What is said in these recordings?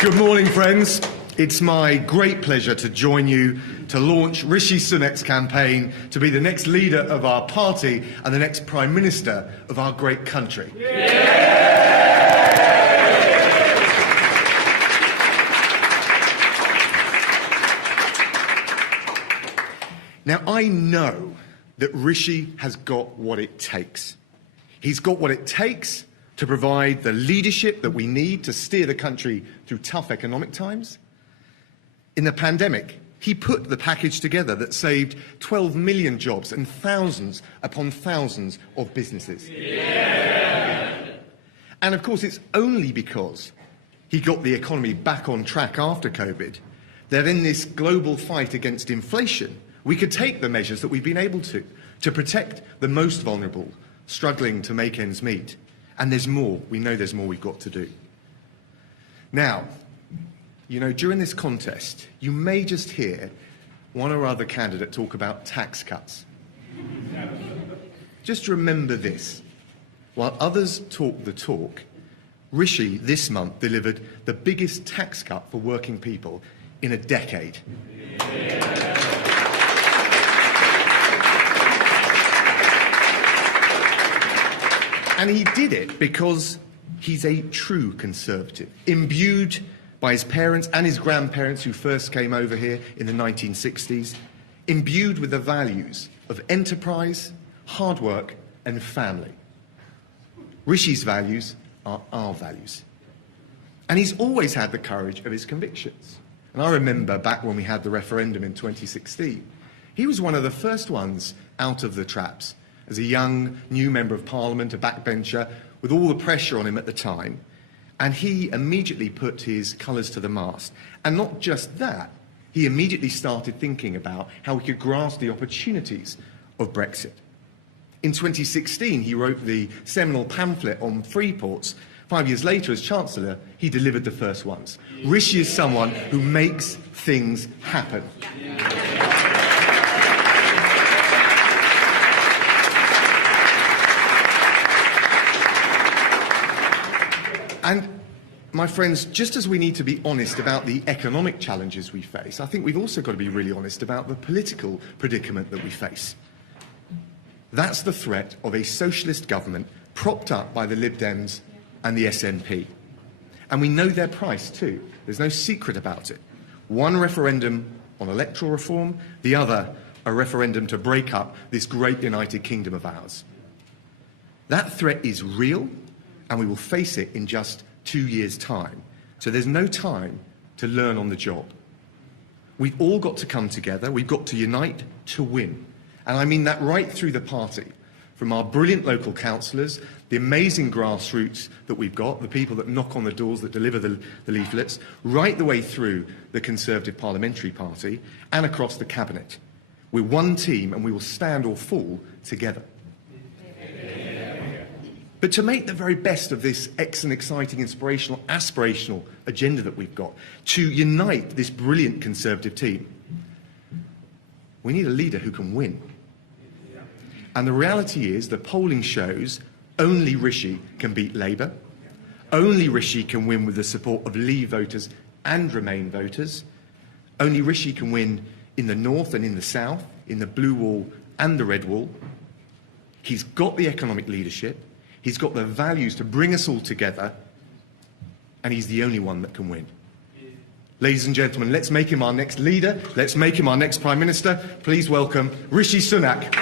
Good morning, friends. It's my great pleasure to join you to launch Rishi Sunak's campaign to be the next leader of our party and the next Prime Minister of our great country. Now, I know that Rishi has got what it takes. He's got what it takes to provide the leadership that we need to steer the country through tough economic times. In the pandemic, he put the package together that saved 12 million jobs and thousands upon thousands of businesses. And of course, it's only because he got the economy back on track after COVID that in this global fight against inflation, we could take the measures that we've been able to protect the most vulnerable, struggling to make ends meet. And there's more. We know there's more we've got to do. Now, you know, during this contest, you may just hear one or other candidate talk about tax cuts. Just remember this. While others talk the talk, Rishi this month delivered the biggest tax cut for working people in a decade. And he did it because he's a true Conservative, imbued by his parents and his grandparents who first came over here in the 1960s, imbued with the values of enterprise, hard work and family. Rishi's values are our values. And he's always had the courage of his convictions. And I remember back when we had the referendum in 2016, he was one of the first ones out of the traps. As a young, new Member of Parliament, a backbencher, with all the pressure on him at the time. And he immediately put his colours to the mast. And not just that, he immediately started thinking about how we could grasp the opportunities of Brexit. In 2016, he wrote the seminal pamphlet on free ports. 5 years later, as Chancellor, he delivered the first ones. Rishi is someone who makes things happen. And, my friends, just as we need to be honest about the economic challenges we face, I think we've also got to be really honest about the political predicament that we face. That's the threat of a socialist government propped up by the Lib Dems and the SNP. And we know their price too. There's no secret about it. One referendum on electoral reform, the other a referendum to break up this great United Kingdom of ours. That threat is real, and we will face it in just 2 years' time. So there's no time to learn on the job. We've all got to come together. We've got to unite to win. And I mean that right through the party, from our brilliant local councillors, the amazing grassroots that we've got, the people that knock on the doors, that deliver the leaflets, right the way through the Conservative Parliamentary Party and across the Cabinet. We're one team and we will stand or fall together. But to make the very best of this excellent, exciting, inspirational, aspirational agenda that we've got, to unite this brilliant Conservative team, we need a leader who can win. And the reality is the polling shows only Rishi can beat Labour. Only Rishi can win with the support of Leave voters and Remain voters. Only Rishi can win in the north and in the south, in the blue wall and the red wall. He's got the economic leadership. He's got the values to bring us all together, and he's the only one that can win. Ladies and gentlemen, let's make him our next leader. Let's make him our next Prime Minister. Please welcome Rishi Sunak.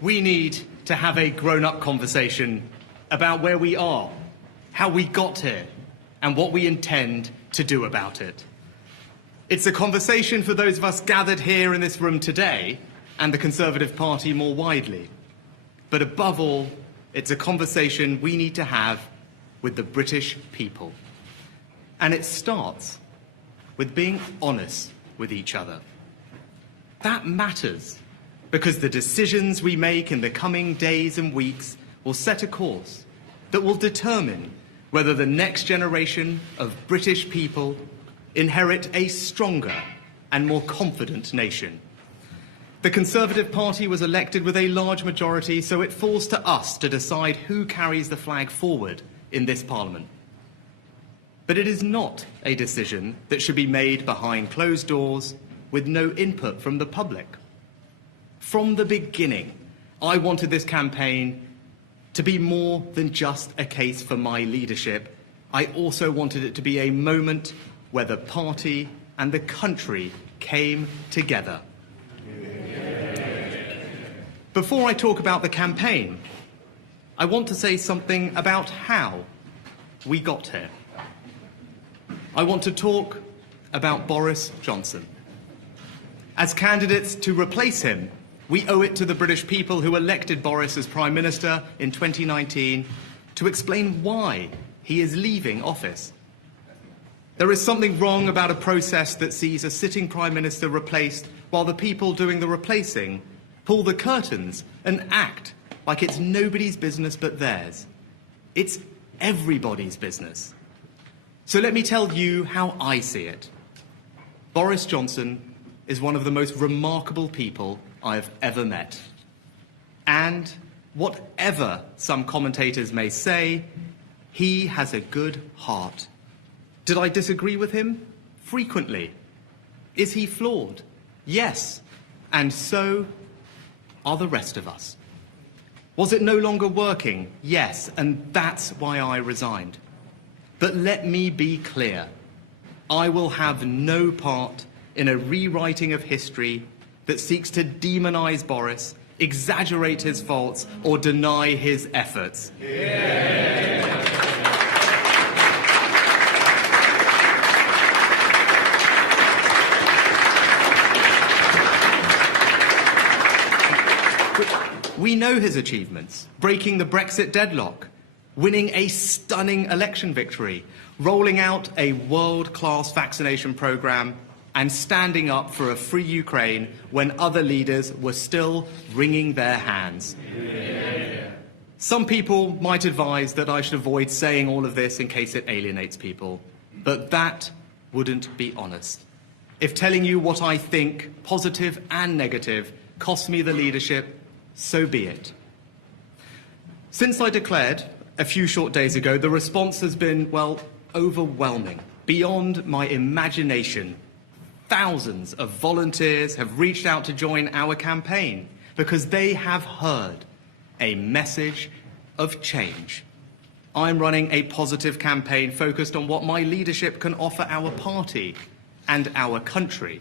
We need to have a grown-up conversation about where we are, how we got here, and what we intend to do about it. It's a conversation for those of us gathered here in this room today and the Conservative Party more widely. But above all, it's a conversation we need to have with the British people. And it starts with being honest with each other. That matters, because the decisions we make in the coming days and weeks will set a course that will determine whether the next generation of British people inherit a stronger and more confident nation. The Conservative Party was elected with a large majority, so it falls to us to decide who carries the flag forward in this Parliament. But it is not a decision that should be made behind closed doors with no input from the public. From the beginning, I wanted this campaign to be more than just a case for my leadership. I also wanted it to be a moment where the party and the country came together. Before I talk about the campaign, I want to say something about how we got here. I want to talk about Boris Johnson. As candidates to replace him, we owe it to the British people who elected Boris as Prime Minister in 2019 to explain why he is leaving office. There is something wrong about a process that sees a sitting Prime Minister replaced while the people doing the replacing pull the curtains and act like it's nobody's business but theirs. It's everybody's business. So let me tell you how I see it. Boris Johnson is one of the most remarkable people I have ever met. And whatever some commentators may say, he has a good heart. Did I disagree with him? Frequently. Is he flawed? Yes. And so are the rest of us. Was it no longer working? Yes. And that's why I resigned. But let me be clear. I will have no part in a rewriting of history that seeks to demonize Boris, exaggerate his faults, or deny his efforts. We know his achievements: breaking the Brexit deadlock, winning a stunning election victory, rolling out a world-class vaccination programme, and standing up for a free Ukraine when other leaders were still wringing their hands. Yeah. Some people might advise that I should avoid saying all of this in case it alienates people, but that wouldn't be honest. If telling you what I think, positive and negative, costs me the leadership, so be it. Since I declared a few short days ago, the response has been, well, overwhelming, beyond my imagination. Thousands of volunteers have reached out to join our campaign because they have heard a message of change. I'm running a positive campaign focused on what my leadership can offer our party and our country.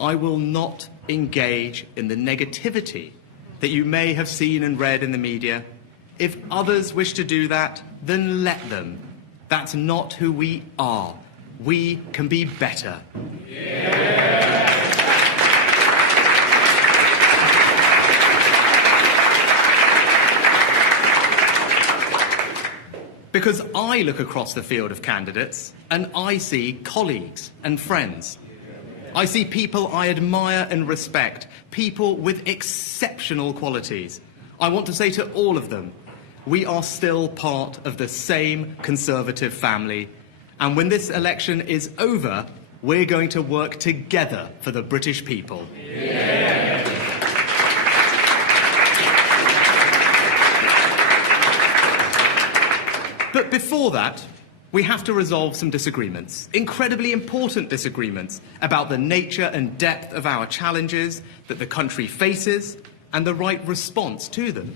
I will not engage in the negativity that you may have seen and read in the media. If others wish to do that, then let them. That's not who we are. We can be better. Because I look across the field of candidates and I see colleagues and friends. I see people I admire and respect, people with exceptional qualities. I want to say to all of them, we are still part of the same Conservative family. And when this election is over, we're going to work together for the British people. Yeah. But before that, we have to resolve some disagreements, incredibly important disagreements, about the nature and depth of our challenges that the country faces and the right response to them.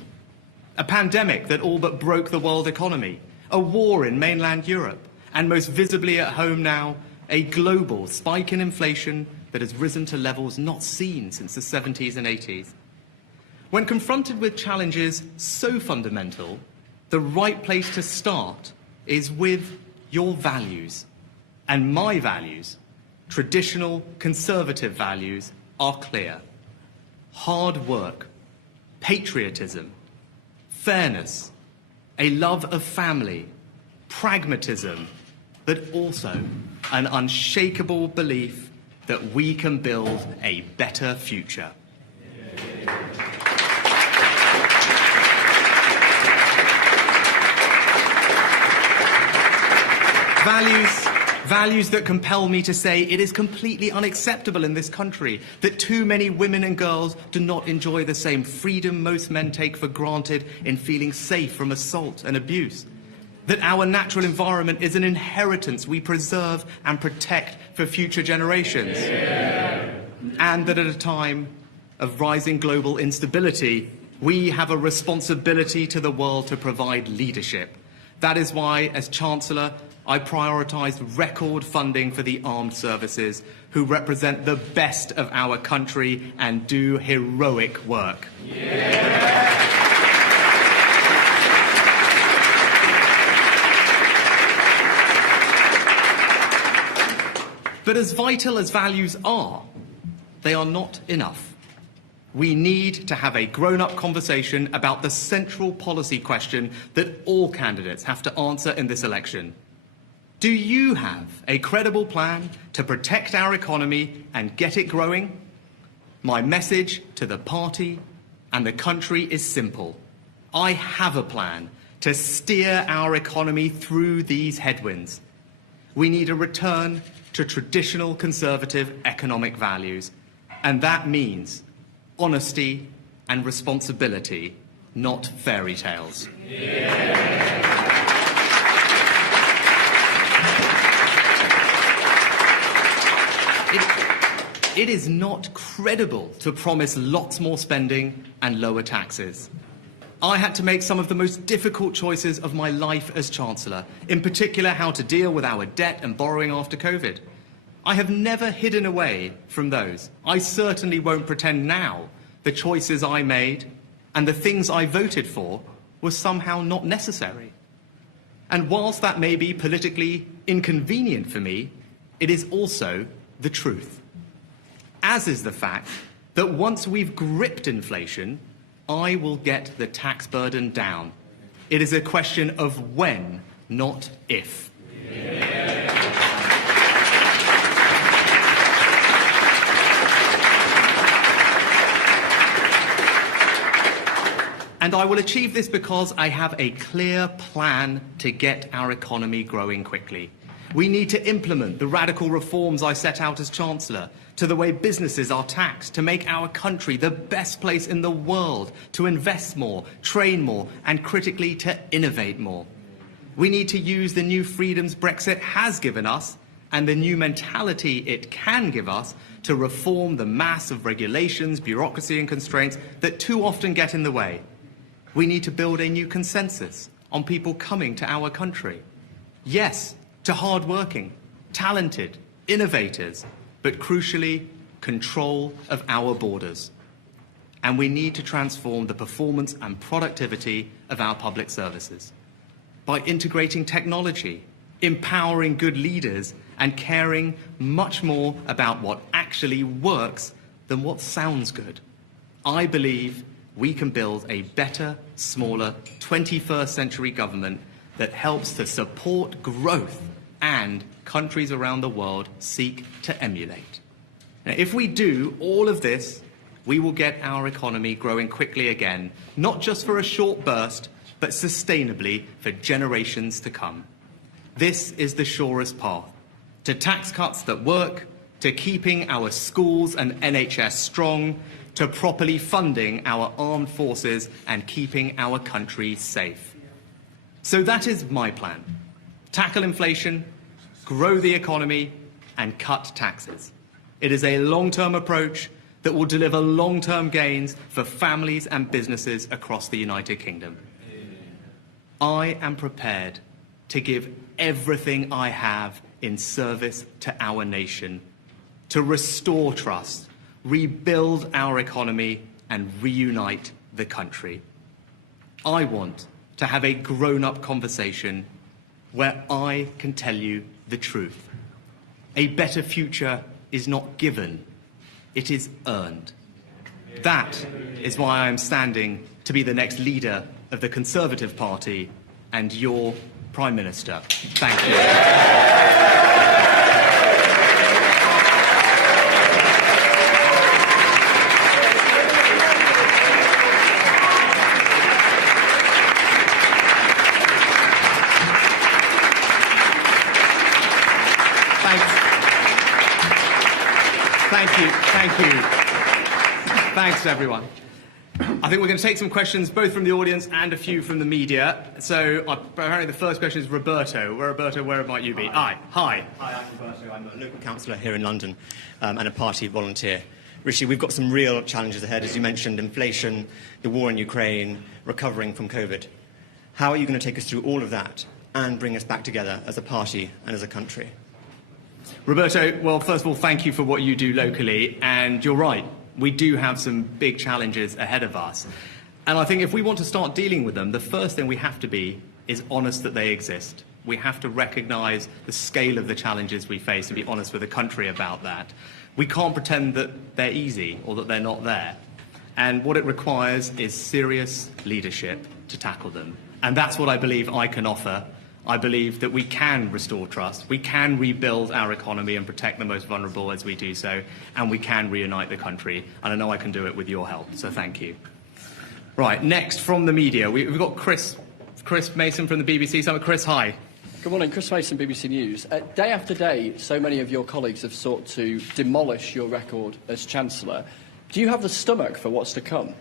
A pandemic that all but broke the world economy, a war in mainland Europe, and most visibly at home now, a global spike in inflation that has risen to levels not seen since the 70s and 80s. When confronted with challenges so fundamental, the right place to start is with your values. And my values, traditional Conservative values, are clear. Hard work, patriotism, fairness, a love of family, pragmatism, but also an unshakable belief that we can build a better future. Values that compel me to say it is completely unacceptable in this country that too many women and girls do not enjoy the same freedom most men take for granted in feeling safe from assault and abuse. That our natural environment is an inheritance we preserve and protect for future generations. Yeah. And that at a time of rising global instability, we have a responsibility to the world to provide leadership. That is why, as Chancellor, I prioritised record funding for the armed services, who represent the best of our country and do heroic work. Yeah. But as vital as values are, they are not enough. We need to have a grown-up conversation about the central policy question that all candidates have to answer in this election. Do you have a credible plan to protect our economy and get it growing? My message to the party and the country is simple. I have a plan to steer our economy through these headwinds. We need a return to traditional Conservative economic values, and that means honesty and responsibility, not fairy tales. Yeah. It is not credible to promise lots more spending and lower taxes. I had to make some of the most difficult choices of my life as Chancellor, in particular how to deal with our debt and borrowing after COVID. I have never hidden away from those. I certainly won't pretend now the choices I made and the things I voted for were somehow not necessary. And whilst that may be politically inconvenient for me, it is also the truth. As is the fact that once we've gripped inflation, I will get the tax burden down. It is a question of when, not if. Yeah. And I will achieve this because I have a clear plan to get our economy growing quickly. We need to implement the radical reforms I set out as Chancellor to the way businesses are taxed, to make our country the best place in the world, to invest more, train more, and critically to innovate more. We need to use the new freedoms Brexit has given us and the new mentality it can give us to reform the mass of regulations, bureaucracy and constraints that too often get in the way. We need to build a new consensus on people coming to our country. Yes, to hard-working, talented, innovators, but crucially, control of our borders. And we need to transform the performance and productivity of our public services by integrating technology, empowering good leaders, and caring much more about what actually works than what sounds good. I believe we can build a better, smaller, 21st century government that helps to support growth and countries around the world seek to emulate. Now, if we do all of this, we will get our economy growing quickly again, not just for a short burst, but sustainably for generations to come. This is the surest path to tax cuts that work, to keeping our schools and NHS strong, to properly funding our armed forces and keeping our country safe. So that is my plan. Tackle inflation, grow the economy, and cut taxes. It is a long-term approach that will deliver long-term gains for families and businesses across the United Kingdom. I am prepared to give everything I have in service to our nation, to restore trust, rebuild our economy, and reunite the country. I want to have a grown-up conversation where I can tell you the truth. A better future is not given, it is earned. That is why I am standing to be the next leader of the Conservative Party and your Prime Minister. Thank you. Thank you. Thanks, everyone. I think we're going to take some questions both from the audience and a few from the media. So apparently the first question is Roberto. Roberto, where might you be? Hi. Hi, I'm Roberto. I'm a local councillor here in London and a party volunteer. Rishi, we've got some real challenges ahead, as you mentioned, inflation, the war in Ukraine, recovering from COVID. How are you going to take us through all of that and bring us back together as a party and as a country? Roberto, well, first of all, thank you for what you do locally. And you're right, we do have some big challenges ahead of us. And I think if we want to start dealing with them, the first thing we have to be is honest that they exist. We have to recognise the scale of the challenges we face and be honest with the country about that. We can't pretend that they're easy or that they're not there. And what it requires is serious leadership to tackle them. And that's what I believe I can offer. I believe that we can restore trust, we can rebuild our economy and protect the most vulnerable as we do so, and we can reunite the country. And I know I can do it with your help, so thank you. Right, next from the media, we've got Chris Mason from the BBC. So, Chris, hi. Good morning, Chris Mason, BBC News. Day after day, so many of your colleagues have sought to demolish your record as Chancellor. Do you have the stomach for what's to come?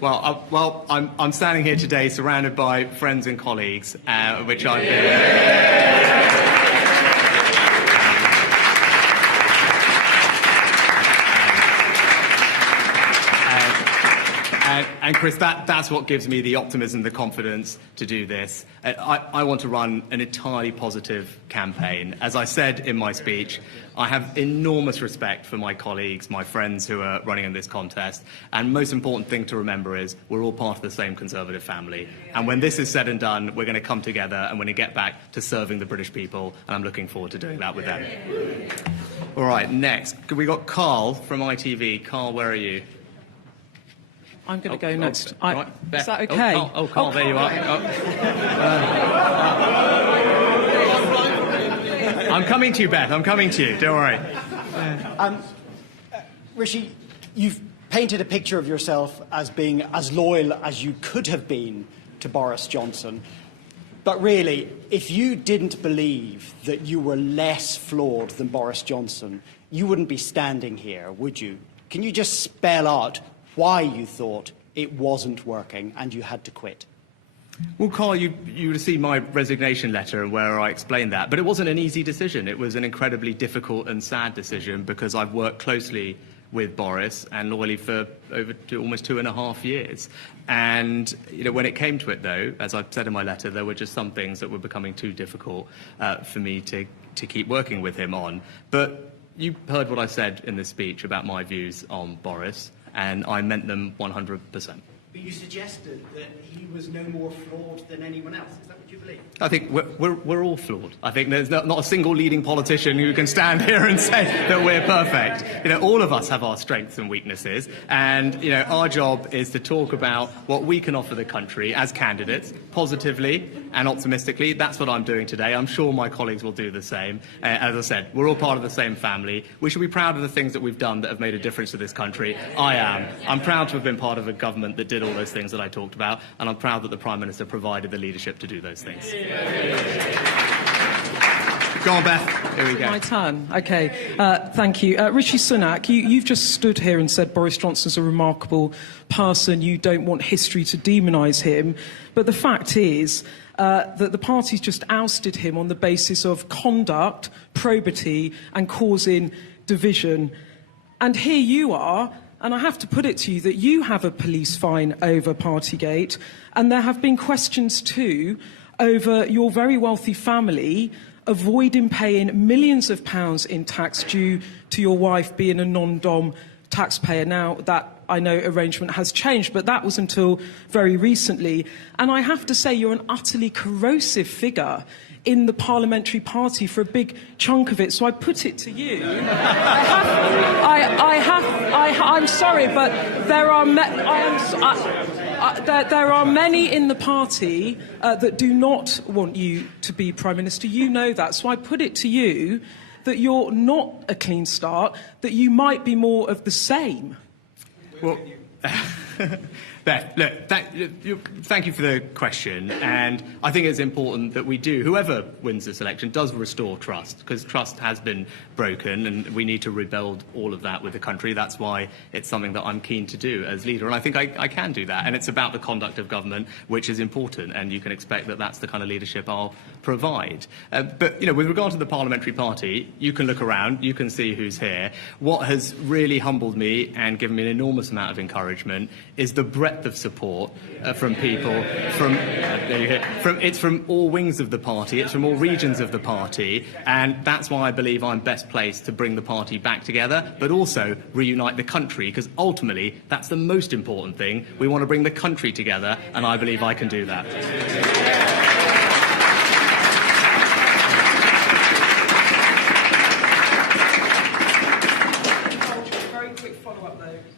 Well, I'm standing here today surrounded by friends and colleagues, which I've been... And Chris, that's what gives me the optimism, the confidence to do this. I want to run an entirely positive campaign. As I said in my speech, I have enormous respect for my colleagues, my friends who are running in this contest. And most important thing to remember is we're all part of the same Conservative family. And when this is said and done, we're going to come together and we're going to get back to serving the British people. And I'm looking forward to doing that with them. All right, next. We got Carl from ITV. Carl, where are you? I'm going to go next. Right, is that okay? Carl, there you are. I'm coming to you, Beth. I'm coming to you. Don't worry. Rishi, you've painted a picture of yourself as being as loyal as you could have been to Boris Johnson. But really, if you didn't believe that you were less flawed than Boris Johnson, you wouldn't be standing here, would you? Can you just spell out why you thought it wasn't working and you had to quit? Well, Carl, you received my resignation letter where I explained that. But it wasn't an easy decision. It was an incredibly difficult and sad decision because I've worked closely with Boris and loyally for almost 2.5 years. And when it came to it, though, as I've said in my letter, there were just some things that were becoming too difficult for me to keep working with him on. But you heard what I said in this speech about my views on Boris, and I meant them 100%. But you suggested that he was no more flawed than anyone else. Is that what you believe? I think we're all flawed. I think there's not a single leading politician who can stand here and say that we're perfect. All of us have our strengths and weaknesses, and our job is to talk about what we can offer the country as candidates, positively and optimistically. That's what I'm doing today. I'm sure my colleagues will do the same. As I said, we're all part of the same family. We should be proud of the things that we've done that have made a difference to this country. I am. I'm proud to have been part of a government that did all those things that I talked about, and I'm proud that the Prime Minister provided the leadership to do those things. Go on, Beth. Here we go. My turn. OK. Thank you. Rishi Sunak, you've just stood here and said Boris Johnson's a remarkable person. You don't want history to demonise him. But the fact is that the party's just ousted him on the basis of conduct, probity and causing division. And here you are. And I have to put it to you that you have a police fine over Partygate, and there have been questions too over your very wealthy family avoiding paying millions of pounds in tax due to your wife being a non-dom taxpayer. Now, that, I know, arrangement has changed, but that was until very recently. And I have to say you're an utterly corrosive figure in the parliamentary party for a big chunk of it. So I put it to you. I'm sorry, but there are many in the party that do not want you to be Prime Minister. You know that. So I put it to you that you're not a clean start, that you might be more of the same. Well, Beth, look, thank you for the question. And I think it's important that we do, whoever wins this election, does restore trust, because trust has been broken, and we need to rebuild all of that with the country. That's why it's something that I'm keen to do as leader, and I think I can do that. And it's about the conduct of government, which is important, and you can expect that that's the kind of leadership I'll provide. But, with regard to the parliamentary party, you can look around, you can see who's here. What has really humbled me and given me an enormous amount of encouragement is the breadth of support from people it's from all wings of the party, it's from all regions of the party, and that's why I believe I'm best placed to bring the party back together, but also reunite the country, because ultimately that's the most important thing. We want to bring the country together, and I believe I can do that.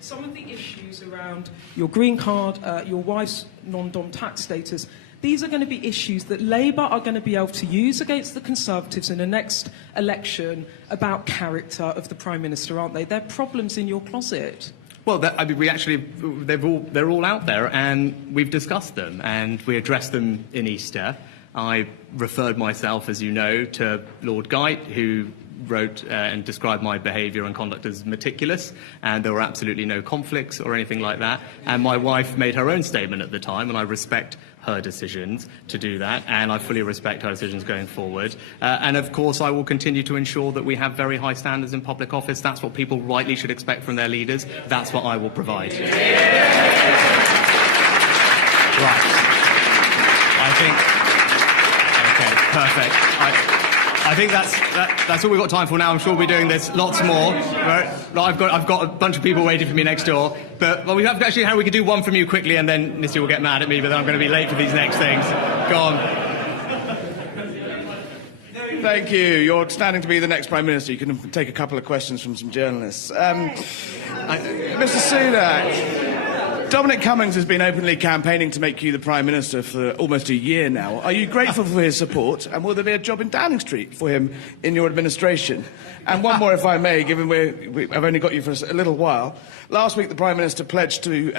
Some of the issues around your green card, your wife's non-dom tax status, these are going to be issues that Labour are going to be able to use against the Conservatives in the next election about character of the Prime Minister, aren't they? They're problems in your closet. Well, they're all out there, and we've discussed them, and we addressed them in Easter. I referred myself, as you know, to Lord Geit, who wrote and described my behaviour and conduct as meticulous, and there were absolutely no conflicts or anything like that. And my wife made her own statement at the time, and I respect her decisions to do that, and I fully respect her decisions going forward. And of course, I will continue to ensure that we have very high standards in public office. That's what people rightly should expect from their leaders. That's what I will provide. Right. I think... Okay, perfect. I think that's all we've got time for now. I'm sure we'll be doing this lots more. Right? I've got a bunch of people waiting for me next door. But we have actually, Harry, we could do one from you quickly, and then Nissi will get mad at me, but then I'm going to be late for these next things. Go on. Thank you. You're standing to be the next Prime Minister. You can take a couple of questions from some journalists. Mr. Sunak, Dominic Cummings has been openly campaigning to make you the Prime Minister for almost a year now. Are you grateful for his support, and will there be a job in Downing Street for him in your administration? And one more, if I may, given I've only got you for a little while. Last week, the Prime Minister pledged to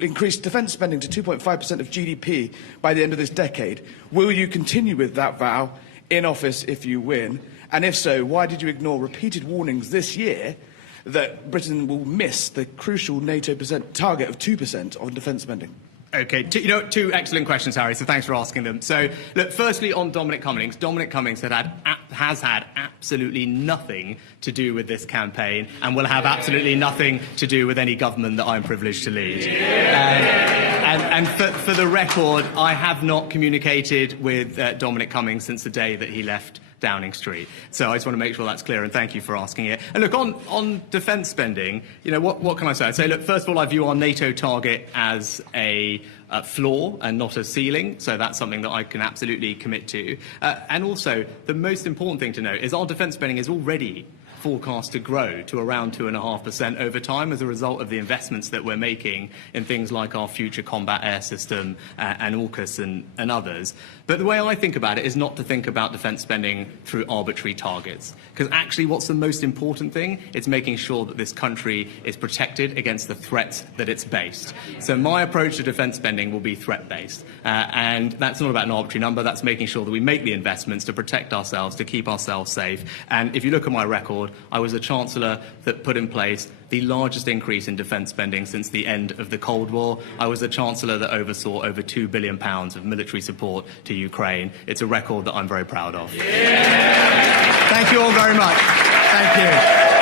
increase defence spending to 2.5% of GDP by the end of this decade. Will you continue with that vow in office if you win? And if so, why did you ignore repeated warnings this year that Britain will miss the crucial NATO target of 2% on defence spending? Okay, two excellent questions, Harry, so thanks for asking them. So, look, firstly on Dominic Cummings. Dominic Cummings has had absolutely nothing to do with this campaign, and will have absolutely nothing to do with any government that I'm privileged to lead. And for the record, I have not communicated with Dominic Cummings since the day that he left Downing Street. So I just want to make sure that's clear, and thank you for asking it. And look, on defence spending, what can I say? I'd say, look, first of all, I view our NATO target as a floor and not a ceiling, so that's something that I can absolutely commit to. And also, the most important thing to note is our defence spending is already forecast to grow to around 2.5% over time as a result of the investments that we're making in things like our future combat air system and AUKUS and others. But the way I think about it is not to think about defence spending through arbitrary targets. Because actually what's the most important thing? It's making sure that this country is protected against the threats that it's based. So my approach to defence spending will be threat-based. And that's not about an arbitrary number. That's making sure that we make the investments to protect ourselves, to keep ourselves safe. And if you look at my record, I was a Chancellor that put in place the largest increase in defence spending since the end of the Cold War. I was a Chancellor that oversaw over £2 billion of military support to Ukraine. It's a record that I'm very proud of. Yeah. Thank you all very much. Thank you.